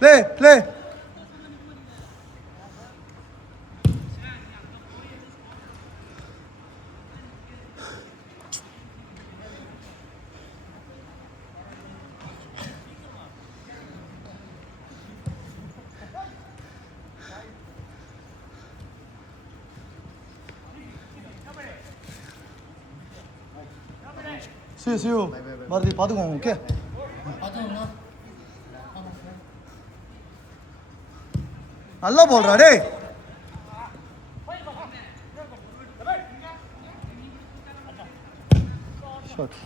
play. See you. Bharati, பாத்துக்கோங்க, okay? நல்லா போடுறா டேய். ஷாட்.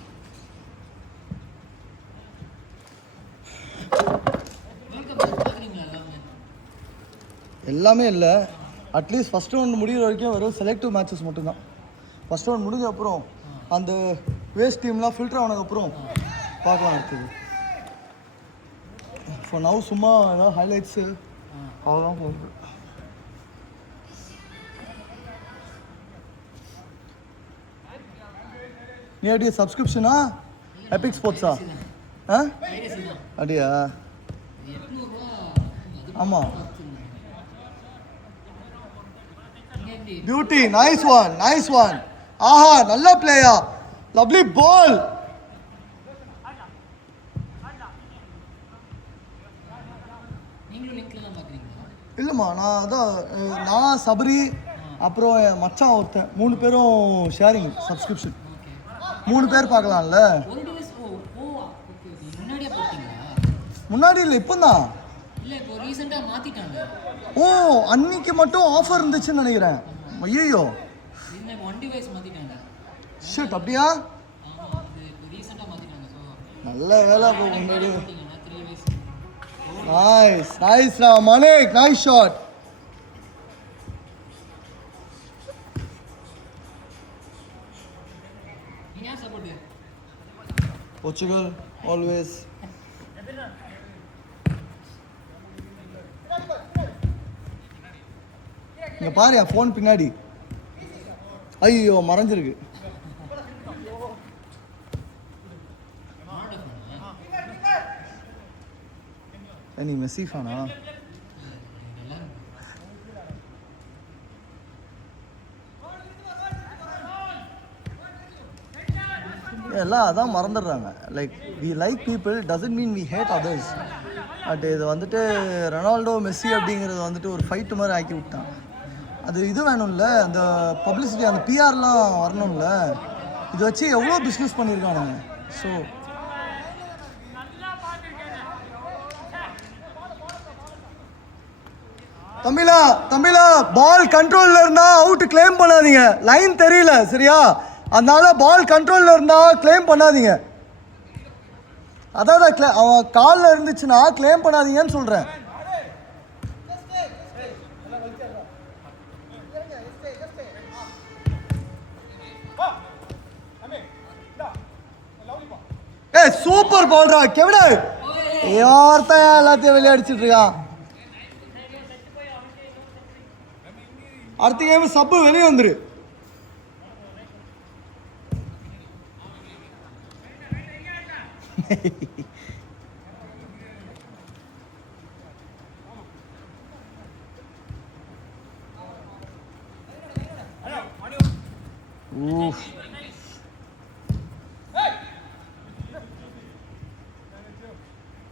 எல்லாமே இல்லை, அட்லீஸ்ட் ஃபஸ்ட் ரவுண்ட் முடிகிற வரைக்கும் வெறும் செலக்டிவ் மேட்சஸ் மட்டும்தான். ஃபஸ்ட் ரவுண்ட் முடிஞ்ச அப்புறம் அந்த வேஸ்ட் டீம்லாம் ஃபில்டர் ஆனதுக்கப்புறம் பார்க்கலாம் இருக்குது. இப்போ நவ் சும்மா ஏதாவது ஹைலைட்ஸு அவ்வளோதான் போகுது. நீ அப்படியே சப்ஸ்கிரிப்ஷனா எபிக் ஸ்போர்ட்ஸா? அப்படியா? ஆமாம். Beauty, nice one. ஆஹா, நல்ல பிளேயா, லவ்லி பால். இல்லைம்மா, நான் சபரி அப்புறம் என் மச்சான் ஒருத்தன் 3 பேரும் ஷேரிங் சப்ஸ்கிரிப்ஷன். 3 பேர் பார்க்கலாம்ல. முன்னாடி இல்லை, இப்போ தான். ஓ, அன்னைக்கு மட்டும் ஆஃபர் இருந்துச்சுன்னு நினைக்கிறேன். ஐயோ ஷிட், அப்படியா? நல்ல வேலை முன்னாடி. நைஸ் மணிக், நைஸ் ஷாட். Portugal always. இங்க பாரு, என் ஃபோன் பின்னாடி. ஐயோ, மறைஞ்சிருக்கு. நீ மெஸ்ஸி ஃபேனா? எல்லாம் அதான் மறந்துடுறாங்க. Like we like people doesn't mean we hate others. But இது வந்துட்டு ரொனால்டோ மெஸ்ஸி அப்படிங்கிறது வந்துட்டு ஒரு ஃபைட்டு மாதிரி ஆக்கி விட்டான். அது இது வேணும்ல, அந்த பப்ளிசிட்டி, அந்த பிஆர்லாம் வரணும்ல. இது வச்சு எவ்வளோ பிஸ்னஸ் பண்ணியிருக்கானுங்க. ஸோ தமிழா பால் கண்ட்ரோலில் இருந்தால் அவுட்டு கிளைம் பண்ணாதீங்க. லைன் தெரியல சரியா? அதனால பால் கண்ட்ரோலில் இருந்தால் கிளைம் பண்ணாதீங்க. அதாவது அவன் காலில் இருந்துச்சுன்னா கிளைம் பண்ணாதீங்கன்னு சொல்கிறேன். சூப்பர் பால்ரா கெவின். யார்தான் எல்லாத்தையும் விளையாடிச்சிட்டு இருக்கான். அடுத்த கேம் சப்பு வெளியே வந்துரு.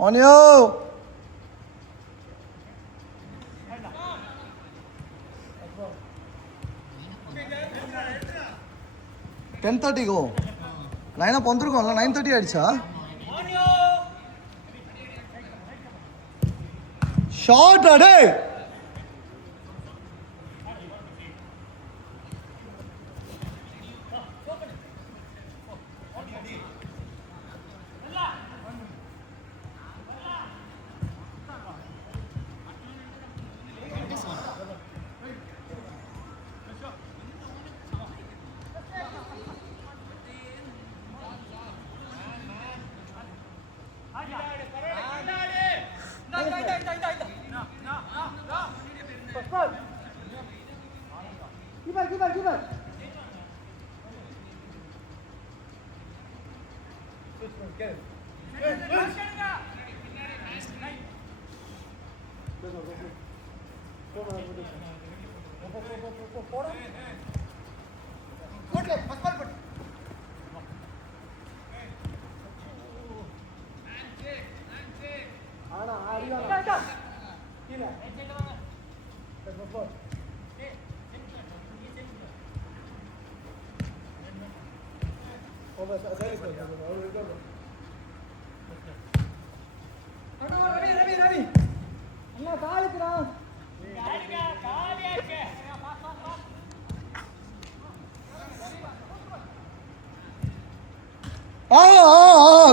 On you. 10:30 go. லைனா வந்துருக்கோம்ல, 9:30 ஆயிடுச்சா? ஷாட் அடே. Give it. Get it.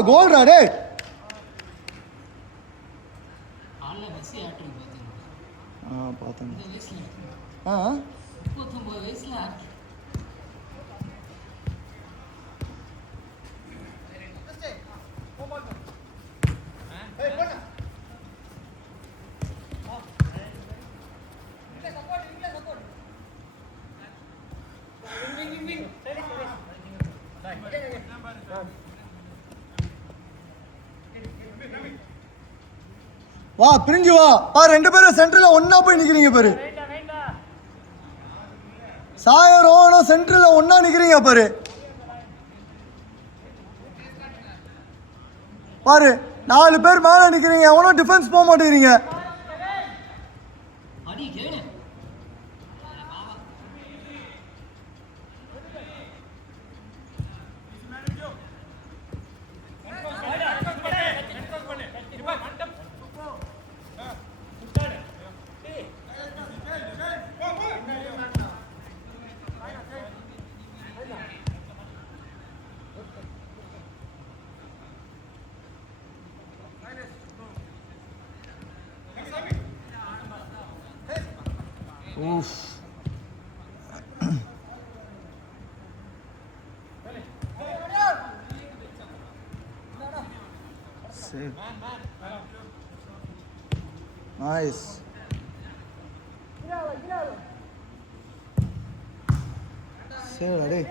கோல்ரா டே. பார்த்தேன். வா பிரிஞ்சு வா. ரெண்டு பேரும் சென்டர்ல ஒன்னா போய் நிக்கிறீங்க பாரு. சாயர் ரோஹனும் சென்டர்ல ஒன்னா நிக்கிறீங்க பாரு. பாரு 4 பேர் மேல நிக்கிறீங்க, எவனும் டிஃபென்ஸ் போக மாட்டேங்கிறீங்க. Oof. Save. Nice. Save, ready.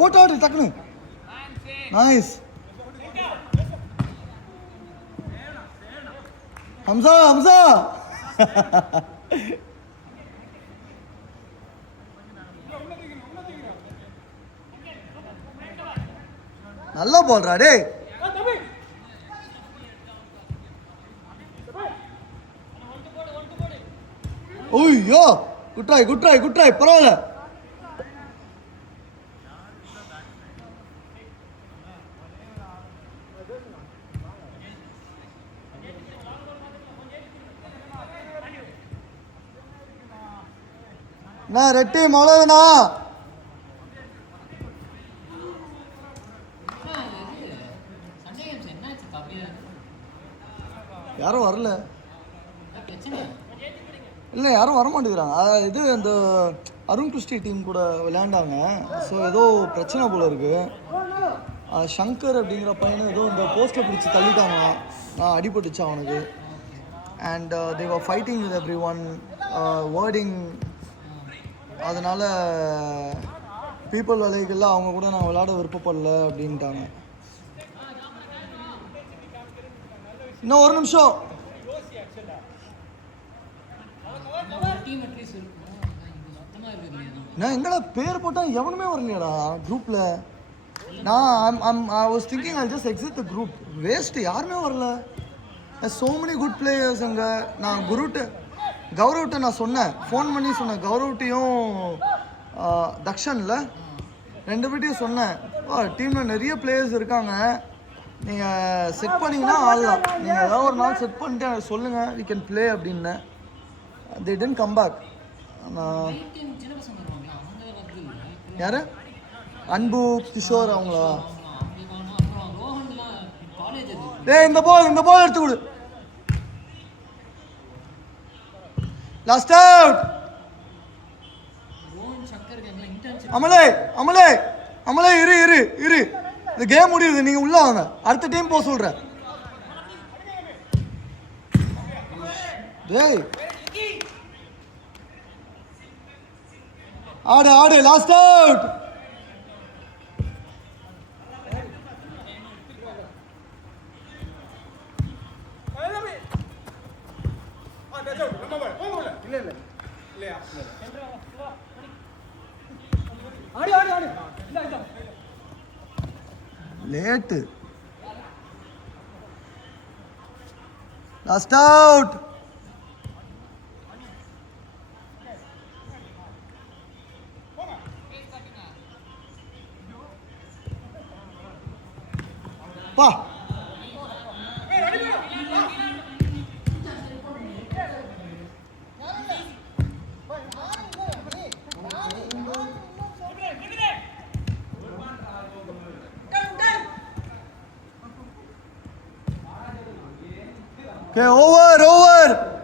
போட்டாடு டக்குனு. நைஸ் ஹம்சா. நல்லா போல்றா டே. ஓய்யோ குட் ட்ரை பரவாயில்ல. ரெட் டீம் அவ்வளோதானா? யாரும் வரல. இல்லை யாரும் வர மாட்டேங்கிறாங்க. இது அந்த அருண் கிறிஸ்டி டீம் கூட விளையாண்டாங்க. ஸோ ஏதோ பிரச்சனை போல இருக்கு. ஷங்கர் அப்படிங்கிற பையனும் ஏதோ இந்த போஸ்ட்டை பிடிச்சி தள்ளிட்டாங்க. அடிபட்டுச்சு அவனுக்கு. And they were fighting with everyone. வேர்டிங் அதனால் பீப்புள் விலைகளில் அவங்க கூட நான் விளையாட விருப்பப்படல அப்படின்ட்டாங்க. இன்னும் ஒரு நிமிஷம். நான் எங்கடா பேர் போட்டால் எவனுமே வரலையாடா குரூப்பில். I was thinking I'll just exit the group. Waste, யாருமே வரல. So many good players அங்கே. நான் கௌரவ்கிட்ட நான் சொன்னேன், ஃபோன் பண்ணி சொன்னேன். கௌரவ்ட்டையும் தக்ஷனில் 2 பேர்ட்டையும் சொன்னேன், டீமில் நிறைய பிளேயர்ஸ் இருக்காங்க, நீங்கள் செட் பண்ணிங்கன்னா ஆடலாம், நீங்கள் ஏதாவது ஒரு நாள் செட் பண்ணிட்டு எனக்கு சொல்லுங்கள், we can play அப்படின்னேன். they didn't come back. யார்? அன்பு கிஷோர் அவங்களா? இந்த பால் எடுத்து கொடு. Last out. அமலே அமலே அமலே இரு இரு இரு, இந்த கேம் முடியுது, நீங்க உள்ள வாங்க, அடுத்த டைம் போக சொல்றேன். டேய் ஆடு ஆடு, last out. Late, last out. பா Okay, over.